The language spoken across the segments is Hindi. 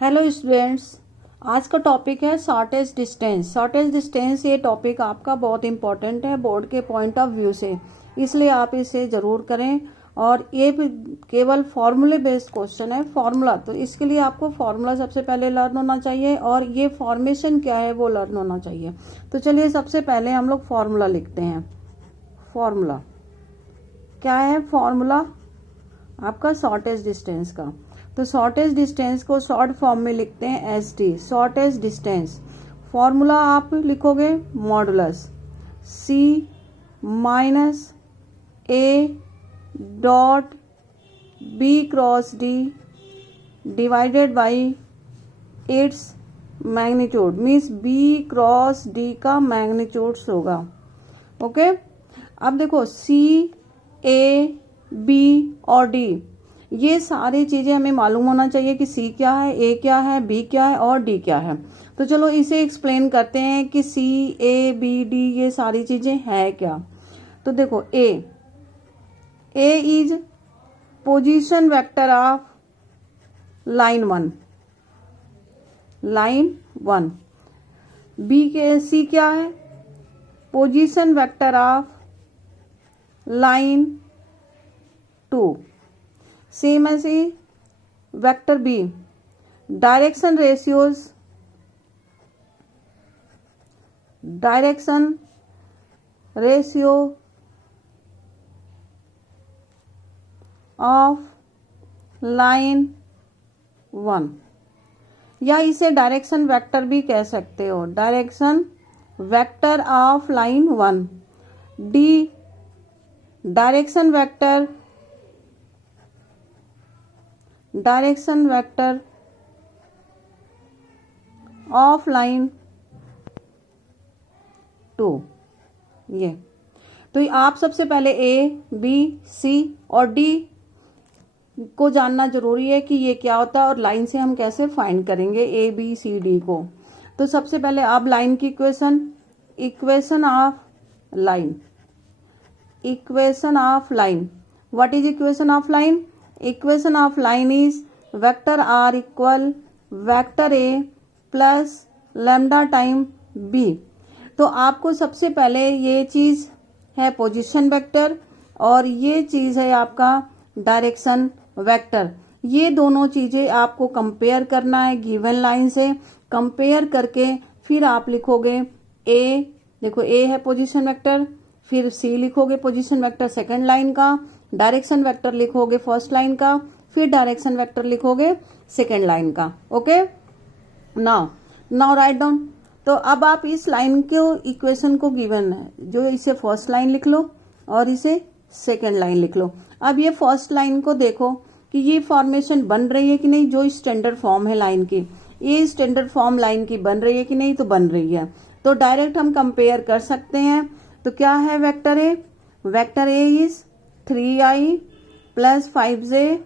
हेलो स्टूडेंट्स, आज का टॉपिक है शॉर्टेज डिस्टेंस। शॉर्टेज डिस्टेंस ये टॉपिक आपका बहुत इंपॉर्टेंट है बोर्ड के पॉइंट ऑफ व्यू से, इसलिए आप इसे ज़रूर करें। और ये भी केवल फॉर्मूले बेस्ड क्वेश्चन है, फॉर्मूला। तो इसके लिए आपको फॉर्मूला सबसे पहले लर्न होना चाहिए और ये फॉर्मेशन क्या है वो लर्न होना चाहिए। तो चलिए सबसे पहले हम लोग फॉर्मूला लिखते हैं। फॉर्मूला क्या है? फॉर्मूला आपका शॉर्टेज डिस्टेंस का। तो शॉर्टेज डिस्टेंस को शॉर्ट फॉर्म में लिखते हैं S D, shortage distance. Formula आप लिखोगे modulus C minus A dot B cross D divided by its magnitude, means B cross D का मैग्नीट्यूड होगा। ओके, अब देखो सी ए बी और डी, ये सारी चीजें हमें मालूम होना चाहिए कि सी क्या है, ए क्या है, बी क्या है और डी क्या है। तो चलो इसे एक्सप्लेन करते हैं कि सी ए बी डी ये सारी चीजें है क्या। तो देखो A is position vector of line one. B के सी क्या है? Position vector of line 2। Same ऐसे vector B direction ratio of line 1, या इसे डायरेक्शन वेक्टर भी कह सकते हो, direction vector of line 1। D direction vector of line 2। ये तो आप सबसे पहले ए बी सी और डी को जानना जरूरी है कि ये क्या होता है और लाइन से हम कैसे फाइंड करेंगे ए बी सी डी को। तो सबसे पहले आप लाइन की equation of line what is equation of line? Equation of line is vector R equal vector A plus lambda time B. तो आपको सबसे पहले ये चीज है पोजीशन वेक्टर और ये चीज है आपका डायरेक्शन वेक्टर। ये दोनों चीजें आपको कंपेयर करना है गिवन लाइन से। कंपेयर करके फिर आप लिखोगे ए, देखो ए है पोजीशन वेक्टर, फिर सी लिखोगे पोजीशन वेक्टर सेकंड लाइन का, डायरेक्शन वेक्टर लिखोगे फर्स्ट लाइन का, फिर डायरेक्शन वेक्टर लिखोगे सेकंड लाइन का। Okay, now write down. तो अब आप इस लाइन के इक्वेशन को गिवन है, जो इसे फर्स्ट लाइन लिख लो और इसे सेकंड लाइन लिख लो। अब ये फर्स्ट लाइन को देखो कि ये फॉर्मेशन बन रही है कि नहीं, जो स्टैंडर्ड फॉर्म है लाइन की, ये स्टैंडर्ड फॉर्म लाइन की बन रही है कि नहीं, तो बन रही है। तो डायरेक्ट हम कंपेयर कर सकते हैं। तो क्या है vector A? Vector A is 3i plus 5j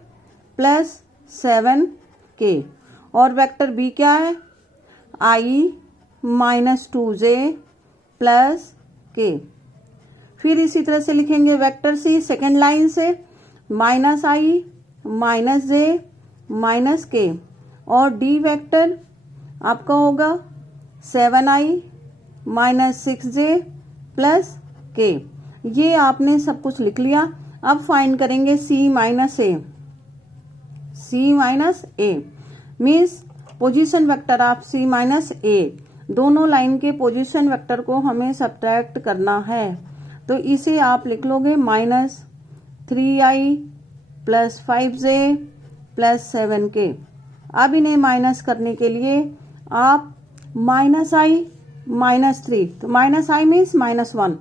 plus 7k। और वेक्टर बी क्या है? i minus 2j plus k। फिर इसी तरह से लिखेंगे वेक्टर सी सेकेंड लाइन से minus i minus j minus k। और डी वेक्टर आपका होगा 7i minus 6j plus k। ये आपने सब कुछ लिख लिया। अब फाइंड करेंगे C minus A means position vector of C minus A. दोनों लाइन के पोजीशन वेक्टर को हमें सब्ट्रैक्ट करना है। तो इसे आप लिख लोगे minus 3i plus 5j plus 7k। अब इन्हें माइनस करने के लिए आप माइनस i माइनस 3, तो minus i means -1,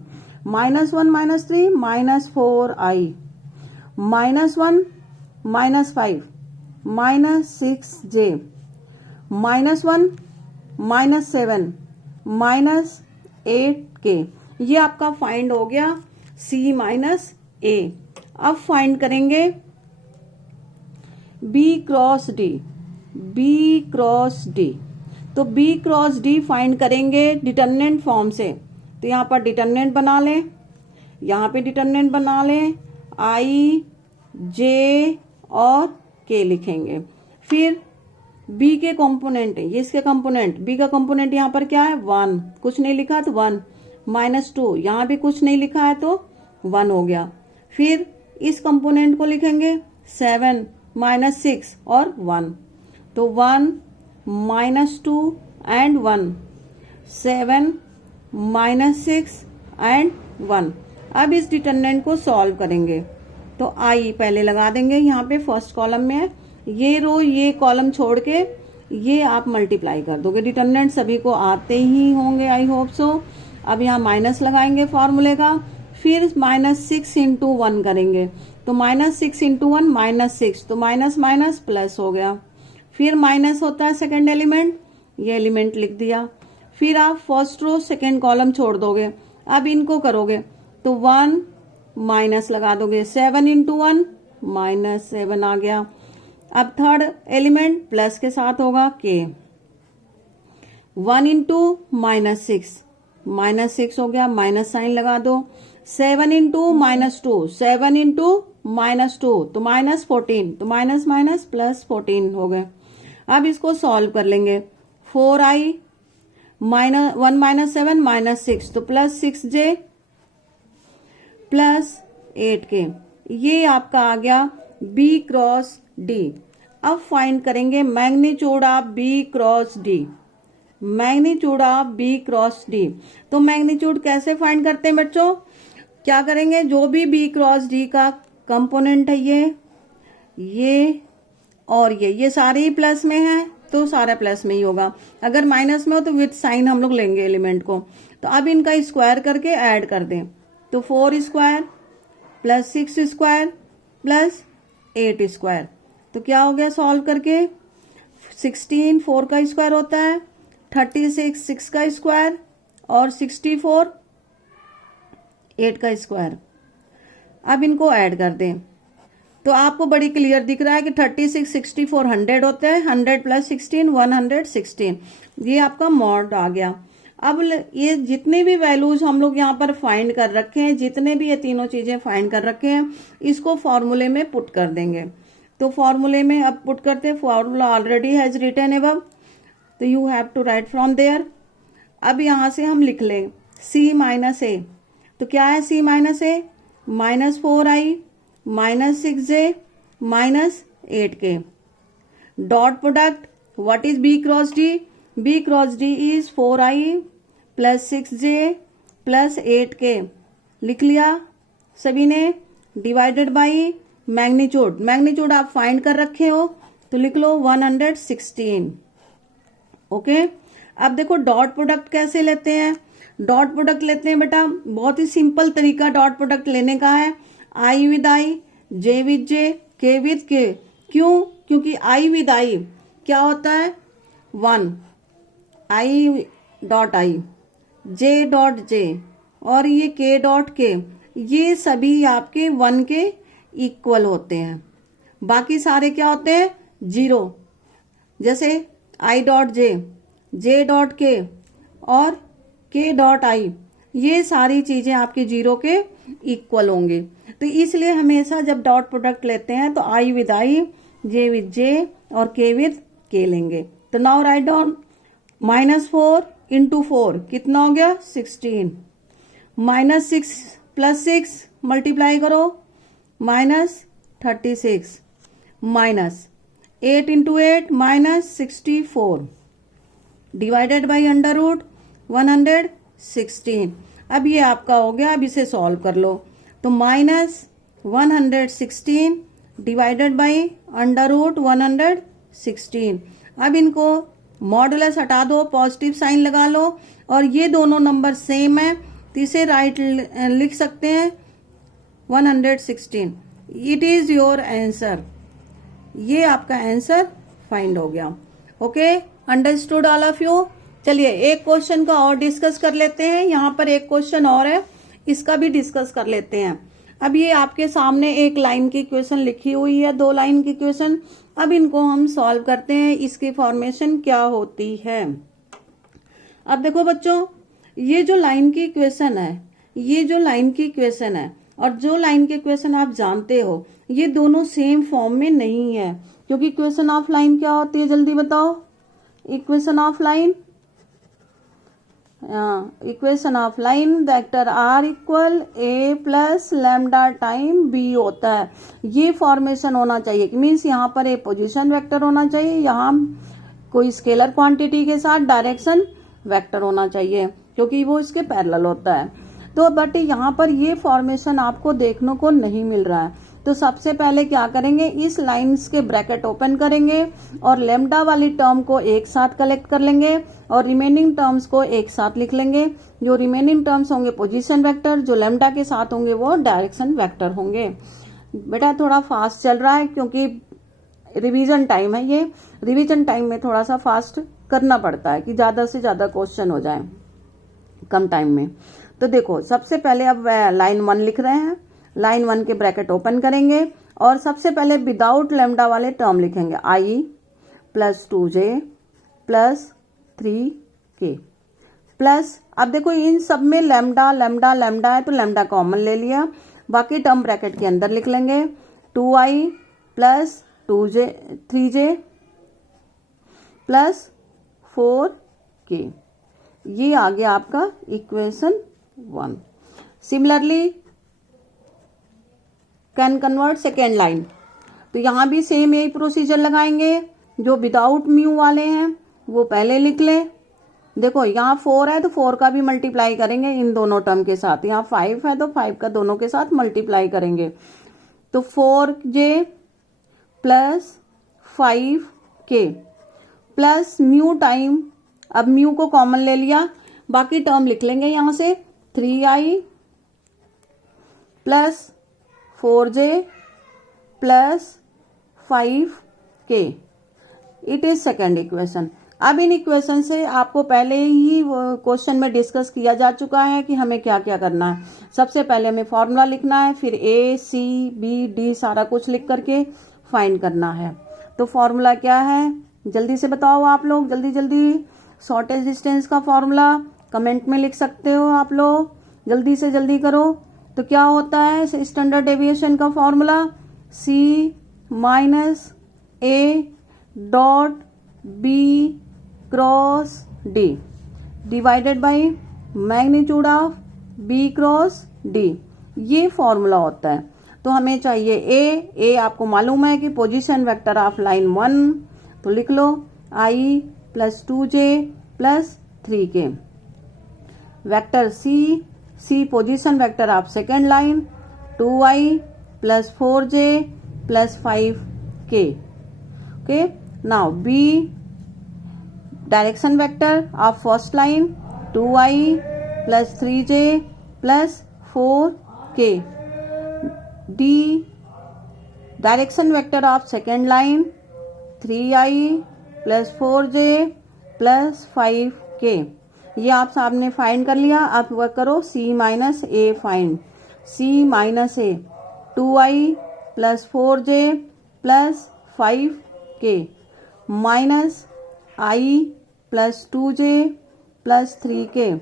-1 minus 3 minus 4i, -1 minus 5 minus 6j, -1 minus 7 minus 8k। ये आपका फाइंड हो गया C माइनस A। अब फाइंड करेंगे B क्रॉस D। तो B क्रॉस D फाइंड करेंगे डिटर्मिनेंट फॉर्म से। तो यहाँ पर डिटर्मिनेंट बना लें, यहाँ पे डिटर्मिनेंट बना लें, I J और K लिखेंगे। फिर बी के कंपोनेंट, ये इसके कंपोनेंट, बी का कंपोनेंट यहाँ पर क्या है 1, कुछ नहीं लिखा तो 1, -2 यहाँ भी कुछ नहीं लिखा है तो 1 हो गया। फिर इस कंपोनेंट को लिखेंगे 7 -6 और 1, तो 1 -2 एंड 1, 7 -6 एंड 1। अब इस डिटरमिनेंट को सॉल्व करेंगे तो आई पहले लगा देंगे, यहाँ पे फर्स्ट कॉलम में है, ये रो ये कॉलम छोड़ के ये आप मल्टीप्लाई कर दोगे। डिटरमिनेंट सभी को आते ही होंगे, आई होप सो। अब यहाँ माइनस लगाएंगे फॉर्मूले का, फिर -6 इंटू 1 करेंगे तो -6 इंटू 1 -6, तो माइनस माइनस प्लस हो गया। फिर माइनस होता है सेकेंड एलिमेंट, ये एलिमेंट लिख दिया। फिर आप फर्स्ट रो सेकेंड कॉलम छोड़ दोगे, अब इनको करोगे तो 1 माइनस लगा दोगे, 7 इंटू 1 -7 आ गया। अब थर्ड एलिमेंट प्लस के साथ होगा के, 1 इंटू -6 -6 हो गया, माइनस साइन लगा दो। 7 इंटू -2 7 इंटू -2 तो -14, तो माइनस माइनस प्लस 14 हो गए। अब इसको सॉल्व कर लेंगे, 4i -1 -7 -6 तो +6j +8k, ये आपका आ गया B क्रॉस D। अब फाइंड करेंगे magnitude of B cross D, magnitude of B cross D। तो मैग्नीट्यूड कैसे फाइंड करते हैं बच्चों, क्या करेंगे, जो भी B क्रॉस D का कंपोनेंट है ये और ये सारे ही प्लस में है तो सारा प्लस में ही होगा, अगर माइनस में हो तो विथ साइन हम लोग लेंगे एलिमेंट को। तो अब इनका स्क्वायर करके ऐड कर दें, तो 4 square plus 6 square plus 8 square, तो क्या हो गया सॉल्व करके, 16 4 का स्क्वायर होता है, 36 6 का स्क्वायर और 64 8 का स्क्वायर। अब इनको ऐड कर दें तो आपको बड़ी क्लियर दिख रहा है कि 36 64 100 होते हैं, 100 प्लस 16 116, ये आपका मॉड आ गया। अब ये जितने भी वैल्यूज हम लोग यहाँ पर फाइंड कर रखे हैं, जितने भी ये तीनों चीजें फाइंड कर रखे हैं, इसको फॉर्मूले में पुट कर देंगे। तो फॉर्मूले में अब पुट करते हैं, formula already has written above, तो you have to write from there. अब यहाँ से हम लिख लें C माइनस ए, तो क्या है C minus A, -4i -6j -8k, dot product, what is B cross D, B cross D is 4i plus 6j plus 8k, लिख लिया सभी ने, डिवाइडेड बाई मैग्नीट्यूड, मैग्नीट्यूड आप फाइंड कर रखे हो तो लिख लो 116। ओके, अब देखो डॉट प्रोडक्ट कैसे लेते हैं, डॉट प्रोडक्ट लेते हैं बेटा, बहुत ही सिंपल तरीका डॉट प्रोडक्ट लेने का है, आई with I, J with J, के विद के। क्यों, क्योंकि आई विद आई क्या होता है 1, I dot I, J dot J और ये के डॉट के, ये सभी आपके 1 के इक्वल होते हैं, बाकी सारे क्या होते हैं 0, जैसे I dot J, J dot के और के डॉट आई, ये सारी चीजें आपके 0 के इक्वल होंगे। तो इसलिए हमेशा जब डॉट प्रोडक्ट लेते हैं तो आई with I, J with J और के विद के लेंगे। तो नाउ राइट डाउन, -4 इंटू 4 कितना हो गया 16, -6 प्लस 6 मल्टीप्लाई करो -36, -8 into 8 -64, divided by under root 116। अब ये आपका हो गया, अब इसे सॉल्व कर लो तो -116 डिवाइडेड बाई अंडर रूट 116। अब इनको मॉडुलस हटा दो, पॉजिटिव साइन लगा लो और ये दोनों नंबर सेम है तो इसे राइट लिख सकते हैं 116। इट इज योर आंसर, ये आपका आंसर फाइंड हो गया। Okay, understood all of you. चलिए एक क्वेश्चन का और डिस्कस कर लेते हैं, यहाँ पर एक क्वेश्चन और है, इसका भी डिस्कस कर लेते हैं। अब ये आपके सामने एक लाइन की क्वेश्चन लिखी हुई है, 2 लाइन की क्वेश्चन, अब इनको हम सॉल्व करते हैं, इसकी फॉर्मेशन क्या होती है। अब देखो बच्चों, ये जो लाइन की क्वेश्चन है, ये जो लाइन की क्वेश्चन है और जो लाइन के क्वेश्चन आप जानते हो, ये दोनों सेम फॉर्म में नहीं है। क्योंकि इक्वेशन ऑफ लाइन क्या होती है, जल्दी बताओ। Equation of line, equation of line vector R equal A plus lambda time B होता है। ये फॉर्मेशन होना चाहिए, मीन्स यहाँ पर ए पोजीशन वेक्टर होना चाहिए, यहाँ कोई स्केलर क्वांटिटी के साथ डायरेक्शन वेक्टर होना चाहिए, क्योंकि वो इसके पैरेलल होता है। तो बट यहाँ पर ये फॉर्मेशन आपको देखने को नहीं मिल रहा है। तो सबसे पहले क्या करेंगे, इस लाइंस के ब्रैकेट ओपन करेंगे और लैम्डा वाली टर्म को एक साथ कलेक्ट कर लेंगे और रिमेनिंग टर्म्स को एक साथ लिख लेंगे। जो रिमेनिंग टर्म्स होंगे पोजीशन वेक्टर, जो लैम्डा के साथ होंगे वो डायरेक्शन वेक्टर होंगे। बेटा थोड़ा फास्ट चल रहा है क्योंकि रिवीजन टाइम है, ये रिवीजन टाइम में थोड़ा सा फास्ट करना पड़ता है कि ज्यादा से ज्यादा क्वेश्चन हो जाए कम टाइम में। तो देखो सबसे पहले अब लाइन 1 लिख रहे हैं, लाइन 1 के ब्रैकेट ओपन करेंगे और सबसे पहले विदाउट लैम्डा वाले टर्म लिखेंगे, आई plus 2j plus 3k plus, अब देखो इन सब में लैम्डा लैम्डा लैम्डा है तो लैम्डा कॉमन ले लिया, बाकी टर्म ब्रैकेट के अंदर लिख लेंगे 2i plus 3j plus 4k। ये आ गया आपका equation 1। Similarly can convert second line, तो यहां भी सेम यही प्रोसीजर लगाएंगे। जो विदाउट म्यू वाले हैं वो पहले लिख लें। देखो यहाँ 4 है तो 4 का भी मल्टीप्लाई करेंगे इन दोनों टर्म के साथ, यहाँ 5 है तो 5 का दोनों के साथ मल्टीप्लाई करेंगे। तो 4j plus 5k plus mu time, अब म्यू को कॉमन ले लिया, बाकी टर्म लिख लेंगे यहां से 3i plus 4j plus 5k। It is second equation. अब इन इक्वेशन से आपको पहले ही क्वेश्चन में डिस्कस किया जा चुका है कि हमें क्या क्या करना है। सबसे पहले हमें फॉर्मूला लिखना है, फिर a c b d सारा कुछ लिख करके फाइंड करना है। तो फॉर्मूला क्या है जल्दी से बताओ आप लोग, जल्दी जल्दी। शॉर्टेज डिस्टेंस का फॉर्मूला कमेंट में लिख सकते हो आप लोग, जल्दी से जल्दी करो। तो क्या होता है स्टैंडर्ड डेविएशन का formula, c minus a dot b cross d divided by magnitude of b cross d, ये फॉर्मूला होता है। तो हमें चाहिए a आपको मालूम है कि पोजीशन वेक्टर ऑफ लाइन 1, तो लिख लो i plus 2j plus 3k। Vector c position vector of second line 2i plus 4j plus 5k। Okay, now b direction vector of first line 2i plus 3j plus 4k। d direction vector of second line 3i plus 4j plus 5k। ये आप सामने फाइंड कर लिया। आप वर्क करो c minus A find, c minus A 2i plus 4j plus 5k minus i plus 2j plus 3k।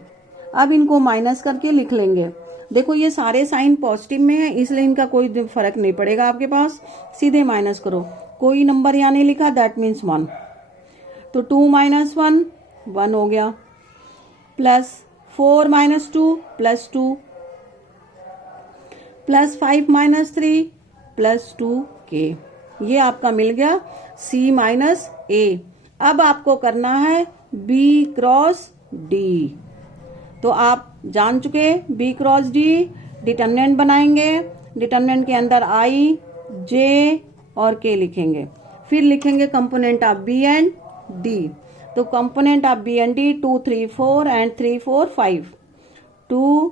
अब इनको माइनस करके लिख लेंगे। देखो ये सारे साइन पॉजिटिव में है इसलिए इनका कोई फर्क नहीं पड़ेगा आपके पास, सीधे माइनस करो। कोई नंबर यहाँ नहीं लिखा, दैट मीन्स 1। तो 2 माइनस 1 1 हो गया, plus 4 minus 2 plus 2 plus 5 minus 3 plus 2k। ये आपका मिल गया c माइनस a। अब आपको करना है b क्रॉस d। तो आप जान चुके b क्रॉस d, डिटर्मिनेंट बनाएंगे, डिटर्मिनेंट के अंदर i j और k लिखेंगे, फिर लिखेंगे component of b and d। तो component of b and d 2 3 4 and 3 4 5, 2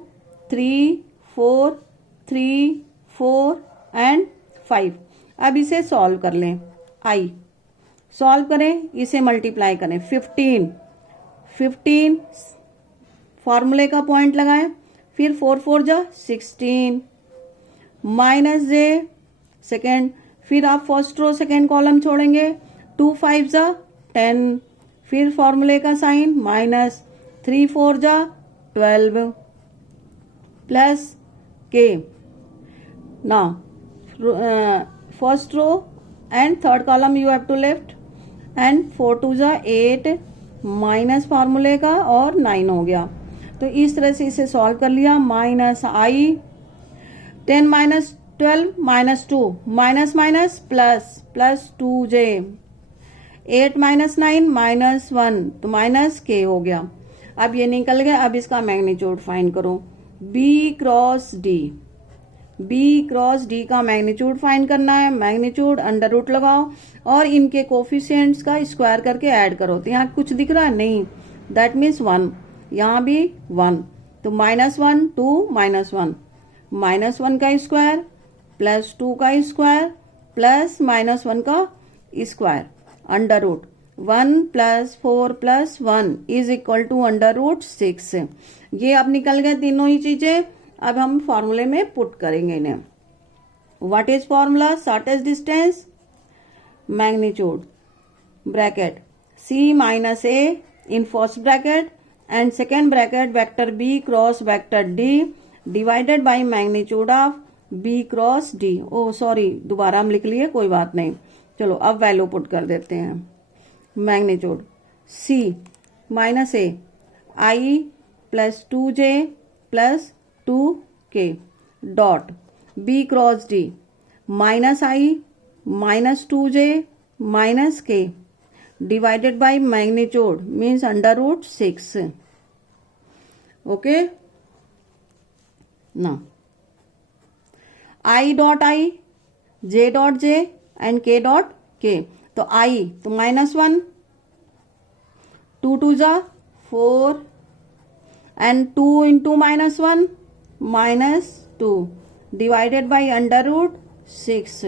3 4 3 4 and 5। अब इसे सॉल्व कर लें, i सॉल्व करें, इसे मल्टीप्लाई करें 15 फॉर्मूले का पॉइंट लगाएं, फिर 4 4 जा 16 माइनस j सेकेंड, फिर आप फर्स्ट रो सेकेंड कॉलम छोड़ेंगे, 2 5 जा 10, फिर फॉर्मूले का साइन माइनस 3 4 जा 12 प्लस k। ना first row and third column you have to left and 4 2 जा 8 माइनस फार्मूले का और 9 हो गया। तो इस तरह से इसे सॉल्व कर लिया। माइनस आई 10 minus 12 minus 2 minus minus plus plus 2j 8 minus 9 minus 1 तो माइनस के हो गया। अब ये निकल गया। अब इसका मैग्नीट्यूड फाइंड करो। b क्रॉस डी का मैग्नीट्यूड फाइंड करना है। मैग्नीट्यूड अंडर रूट लगाओ और इनके कोफिशिएंट्स का स्क्वायर करके ऐड करो। तो यहाँ कुछ दिख रहा है नहीं, दैट मीन्स 1, यहाँ भी 1 तो -1 2 -1 -1 का स्क्वायर प्लस 2 का स्क्वायर प्लस -1 का square under root 1 + 4 + 1 is equal to under root 6। ये अब निकल गए तीनों ही चीजें। अब हम फॉर्मूले में पुट करेंगे इन्हें। What is formula? Shortest distance magnitude bracket c minus a in first bracket and second bracket vector b cross vector d divided by magnitude of b cross d। Oh sorry, दोबारा हम लिख लिए, कोई बात नहीं। चलो अब वैल्यू पुट कर देते हैं। Magnitude c minus a i plus 2j plus 2k dot b cross d minus i minus 2j minus k divided by magnitude means under root 6। Okay ना, i dot i j dot j and k dot k। तो i तो -1 2 2 जा 4 and 2 into -1 -2 divided by under root 6.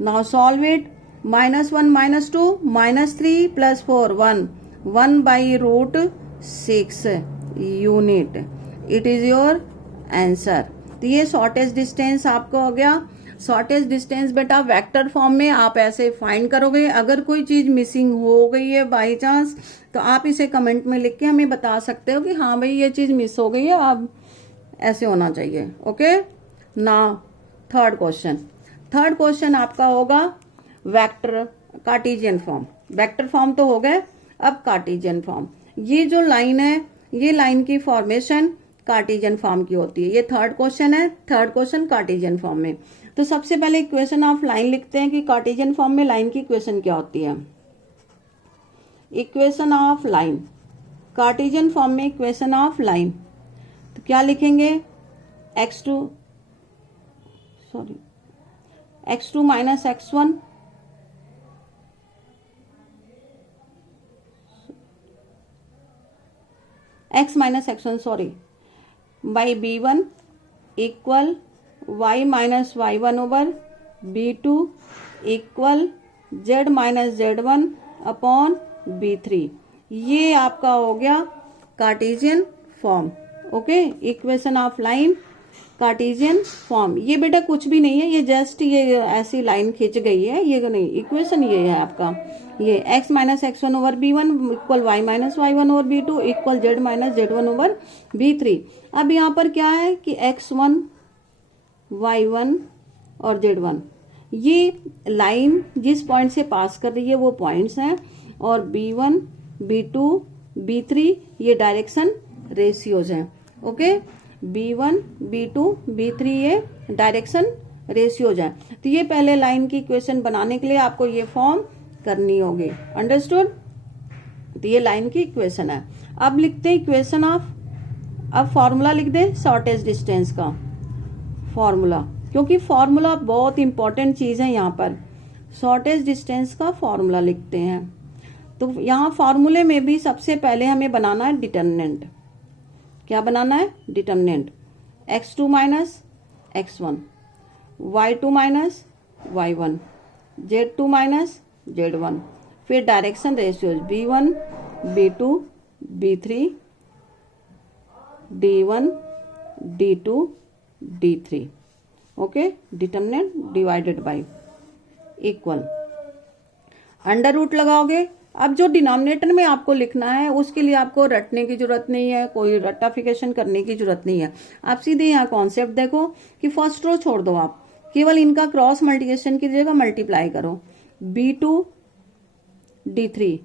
Now solve it. -1 -2 -3 + 4 1 by root 6 unit. It is your answer. तो ये शॉर्टेस्ट डिस्टेंस आपको हो गया। शॉर्टेस्ट डिस्टेंस बेटा वेक्टर फॉर्म में आप ऐसे फाइंड करोगे। अगर कोई चीज मिसिंग हो गई है बाई चांस तो आप इसे कमेंट में लिख के हमें बता सकते हो कि हाँ भाई ये चीज मिस हो गई है, अब ऐसे होना चाहिए। ओके नाउ थर्ड क्वेश्चन आपका होगा vector Cartesian form. Vector form तो हो गए, अब कार्टेशियन फॉर्म। ये जो लाइन है, ये लाइन की फॉर्मेशन कार्टेशियन फॉर्म की होती है। ये थर्ड क्वेश्चन है, थर्ड क्वेश्चन कार्टेशियन फॉर्म में। तो सबसे पहले इक्वेशन ऑफ लाइन लिखते हैं कि कार्टेशियन फॉर्म में लाइन की इक्वेशन क्या होती है। Equation of line, Cartesian form में इक्वेशन ऑफ लाइन तो क्या लिखेंगे? x2 minus x1 x minus x1 by b1 equal y minus y1 over b2 equal z minus z1 upon b3। ये आपका हो गया Cartesian form. Okay, equation of line Cartesian form. ये बेटा कुछ भी नहीं है, ये जस्ट ये ऐसी लाइन खींच गई है, ये नहीं, इक्वेशन ये है आपका। ये x minus x1 over b1 equal y minus y1 over b2 equal z minus z1 over b3। अब यहाँ पर क्या है कि x1 y1 और z1 ये लाइन जिस पॉइंट से पास कर रही है वो पॉइंट्स हैं, और b1 b2 b3 ये डायरेक्शन रेशियोज हैं। ओके, b1 b2 b3 ये डायरेक्शन रेशियोज हैं। तो ये पहले लाइन की इक्वेशन बनाने के लिए आपको ये फॉर्म करनी होगी। अंडरस्टूड? तो ये लाइन की इक्वेशन है। अब लिखते हैं इक्वेशन ऑफ, अब फॉर्मूला लिख दे शॉर्टेस्ट डिस्टेंस का फॉर्मूला, क्योंकि फॉर्मूला बहुत इंपॉर्टेंट चीज है। यहाँ पर शॉर्टेस्ट डिस्टेंस का फॉर्मूला लिखते हैं। तो यहाँ फॉर्मूले में भी सबसे पहले हमें बनाना है डिटर्मिनेंट। क्या बनाना है? Determinant. x2 minus x1, y2 minus y1, z2 minus z1, फिर direction ratios b1 b2 b3 d1 d2 d3। Okay, determinant divided by equal under root लगाओगे। अब जो डिनोमिनेटर में आपको लिखना है उसके लिए आपको रटने की जरूरत नहीं है, कोई रटाफिकेशन करने की जरूरत नहीं है। आप सीधे यहाँ कॉन्सेप्ट देखो कि फर्स्ट रो छोड़ दो आप, केवल इनका क्रॉस मल्टीप्लिकेशन की जगह मल्टीप्लाई करो। b2 d3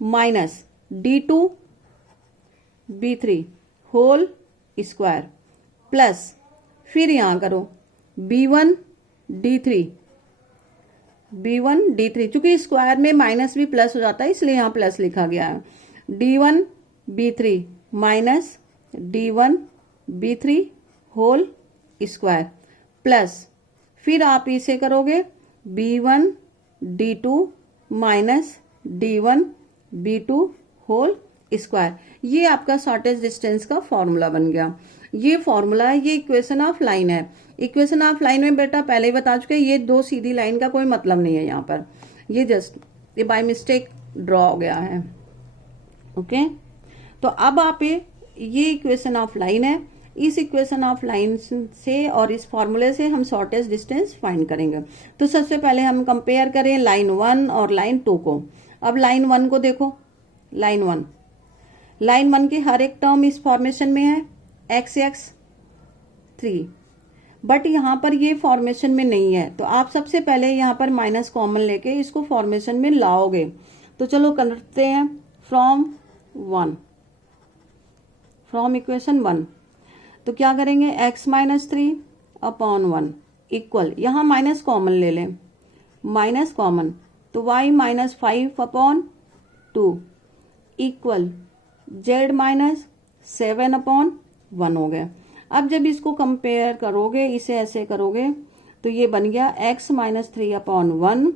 minus d2 b3 whole square plus फिर यहां करो b1 d3 चूंकि स्क्वायर में माइनस भी प्लस हो जाता है इसलिए यहां प्लस लिखा गया है। d1 b3 minus d1 b3 whole square plus फिर आप इसे करोगे b1 d2 minus d1 b2 whole square. ये आपका शॉर्टेज डिस्टेंस का फॉर्मूला बन गया। ये फॉर्मूला है, ये इक्वेशन ऑफ लाइन है। इक्वेशन ऑफ लाइन में बेटा पहले ही बता चुके ये दो सीधी लाइन का कोई मतलब नहीं है यहाँ पर, ये जस्ट ये बाय मिस्टेक ड्रॉ हो गया है। ओके, तो अब आप ये इक्वेशन ऑफ लाइन है, इस इक्वेशन ऑफ लाइन से और इस फॉर्मूले से हम शॉर्टेज डिस्टेंस फाइंड करेंगे। तो सबसे पहले हम कंपेयर करें लाइन 1 और लाइन 2 को। अब लाइन 1 को देखो, लाइन 1 की हर एक टर्म इस फॉर्मेशन में है x 3, बट यहां पर ये फॉर्मेशन में नहीं है, तो आप सबसे पहले यहां पर माइनस कॉमन लेके इसको फॉर्मेशन में लाओगे। तो चलो करते हैं फ्रॉम इक्वेशन 1। तो क्या करेंगे x -3 अपॉन 1 इक्वल, यहां माइनस कॉमन ले लें, माइनस कॉमन तो y -5 upon 2 equal z -7 upon 1 हो गया। अब जब इसको कंपेयर करोगे, इसे ऐसे करोगे तो ये बन गया x -3 upon 1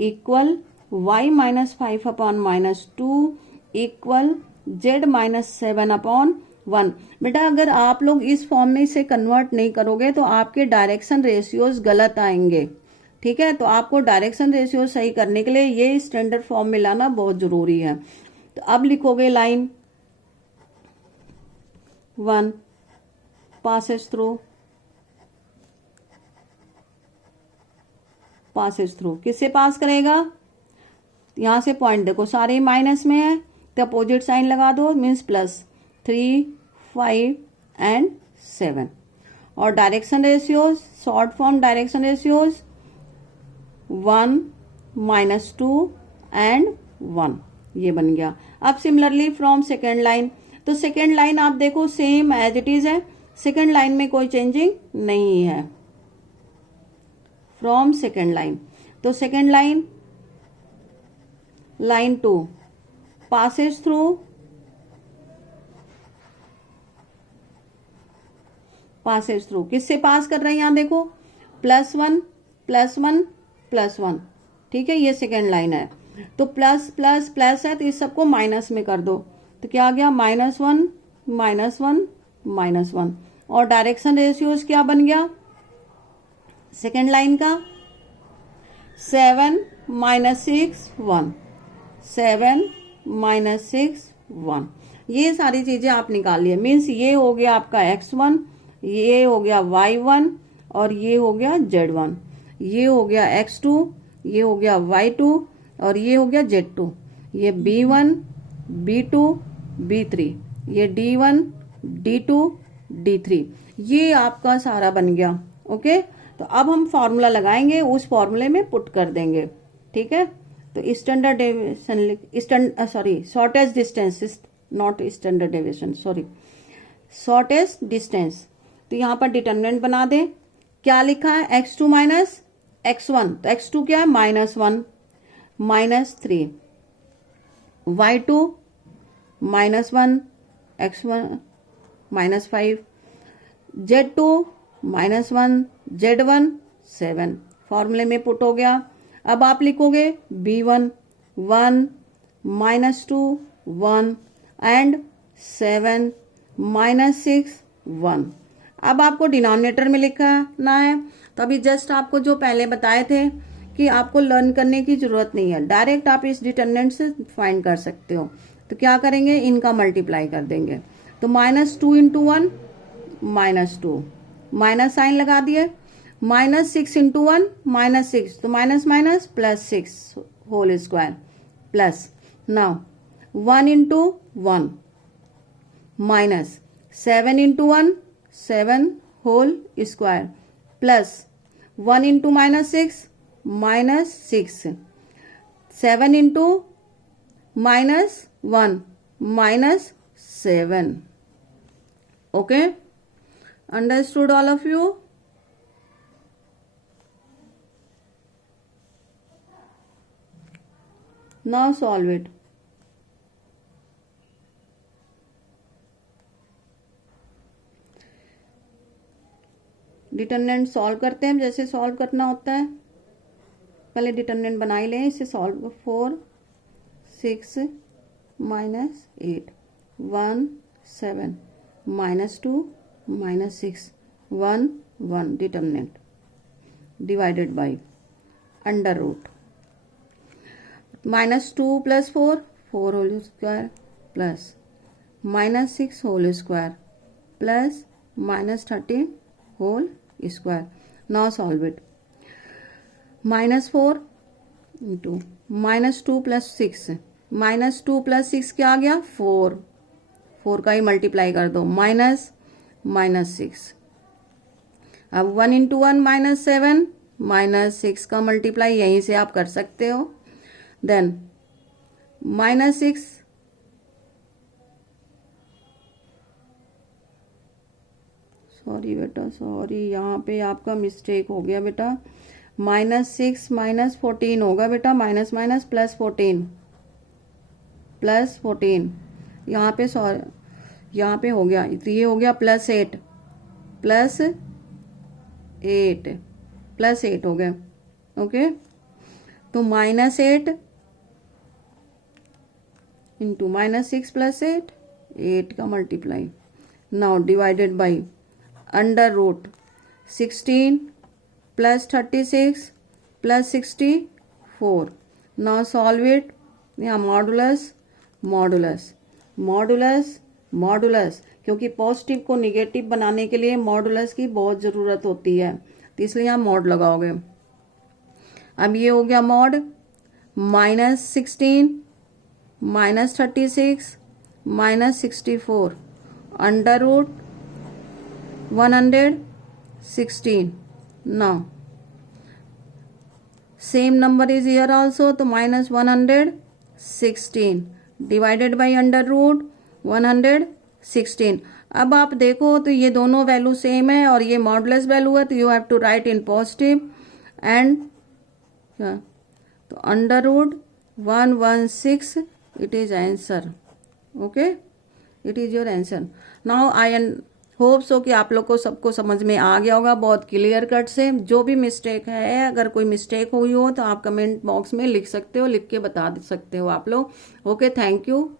equal y -5 upon -2 equal z -7 upon 1। बेटा अगर आप लोग इस फॉर्म में इसे कन्वर्ट नहीं करोगे तो आपके डायरेक्शन रेशियोज गलत आएंगे। ठीक है, तो आपको डायरेक्शन रेशियो सही करने के लिए ये स्टैंडर्ड फॉर्म में लाना बहुत जरूरी है। तो अब लिखोगे लाइन 1 passes थ्रू किससे पास करेगा, यहां से पॉइंट देखो सारे माइनस में है तो अपोजिट साइन लगा दो, मीन्स प्लस 3 5 एंड 7। और direction ratios, short form direction ratios 1 -2 and 1, ये बन गया। अब सिमिलरली फ्रॉम सेकेंड लाइन, तो सेकेंड लाइन आप देखो सेम एज इट इज है, सेकेंड लाइन में कोई चेंजिंग नहीं है। फ्रॉम सेकेंड लाइन, तो second line line 2 passes through किससे पास कर रहे हैं, यहां देखो +1 +1 +1। ठीक है, ये सेकेंड लाइन है, तो प्लस प्लस प्लस है तो इस सबको माइनस में कर दो, तो क्या आ गया -1 -1 -1। और डायरेक्शन रेशियोज क्या बन गया सेकेंड लाइन का 7 -6 1 7 -6 1। ये सारी चीजें आप निकालिए, मीन्स ये हो गया आपका x1, ये हो गया y1 और ये हो गया z1, ये हो गया x2, ये हो गया y2 और ये हो गया z2, ये b1 b2 b3, ये d1 d2 d3, ये आपका सारा बन गया। ओके, तो अब हम फॉर्मूला लगाएंगे, उस फॉर्मूले में पुट कर देंगे। ठीक है, तो standard deviation shortage distance, not standard deviation, shortage distance. तो यहां पर डिटरमिनेंट बना दें, क्या लिखा है x2 माइनस x1, तो x2 क्या है -1 -3, y2 -1 x1 -5, z2 -1 z1 7, फॉर्मूले में पुट हो गया। अब आप लिखोगे b1 1 -2 1 एंड 7 -6 1। अब आपको डिनोमिनेटर में लिखना है, तो अभी जस्ट आपको जो पहले बताए थे कि आपको लर्न करने की जरूरत नहीं है, डायरेक्ट आप इस डिटरमिनेंट से फाइंड कर सकते हो। तो क्या करेंगे, इनका मल्टीप्लाई कर देंगे, तो -2 × 1 -2, माइनस साइन लगा दिए, -6 × 1 -6, तो minus minus +6 whole square plus, now 1 × 1 -7 × 1 7 whole square plus 1 into -6 -6, 7 into -1 -7. Okay, understood all of you? Now solve it. Determinant solve करते हैं जैसे सॉल्व करना होता है। पहले डिटर्मिनेंट बना ही लें, इसे solve 4 6 -8 1 7 -2 -6 1 1 determinant divided by under root -2 + 4 4 whole square plus -6 whole square plus -13 whole square. Now solve it. -4 into -2 + 6, -2 + 6 क्या आ गया 4, 4 का ही मल्टीप्लाई कर दो -6. अब 1 इंटू 1 -7, -6 का मल्टीप्लाई यहीं से आप कर सकते हो. देन -6 सॉरी बेटा सॉरी, यहाँ पे आपका मिस्टेक हो गया बेटा. -6 -14 होगा बेटा, माइनस माइनस +14 +14. यहाँ पे सॉरी यहाँ पे हो गया, तो ये हो गया +8 +8 हो गया. ओके, तो -8 इंटू -6 +8, 8 का multiply. Now divided by under root 16 + 36 + 64. Now solve it. यहाँ मॉडुलस क्योंकि पॉजिटिव को निगेटिव बनाने के लिए मॉडुलस की बहुत ज़रूरत होती है, तो इसलिए यहाँ मॉड लगाओगे. अब ये हो गया mod -16 -36 -64 under root 116. Now same number is here also, तो -116 डिवाइडेड बाई अंडर रूट 116. अब आप देखो तो ये दोनों वैल्यू सेम है और ये मॉडुलस वैल्यू है, तो you have to write in positive and तो under root 116 it is answer. Okay, it is your answer. Now I hope so कि आप लोग को सबको समझ में आ गया होगा बहुत क्लियर कट से. जो भी मिस्टेक है, अगर कोई मिस्टेक हुई हो तो आप कमेंट बॉक्स में लिख सकते हो, लिख के बता सकते हो आप लोग. Okay, thank you.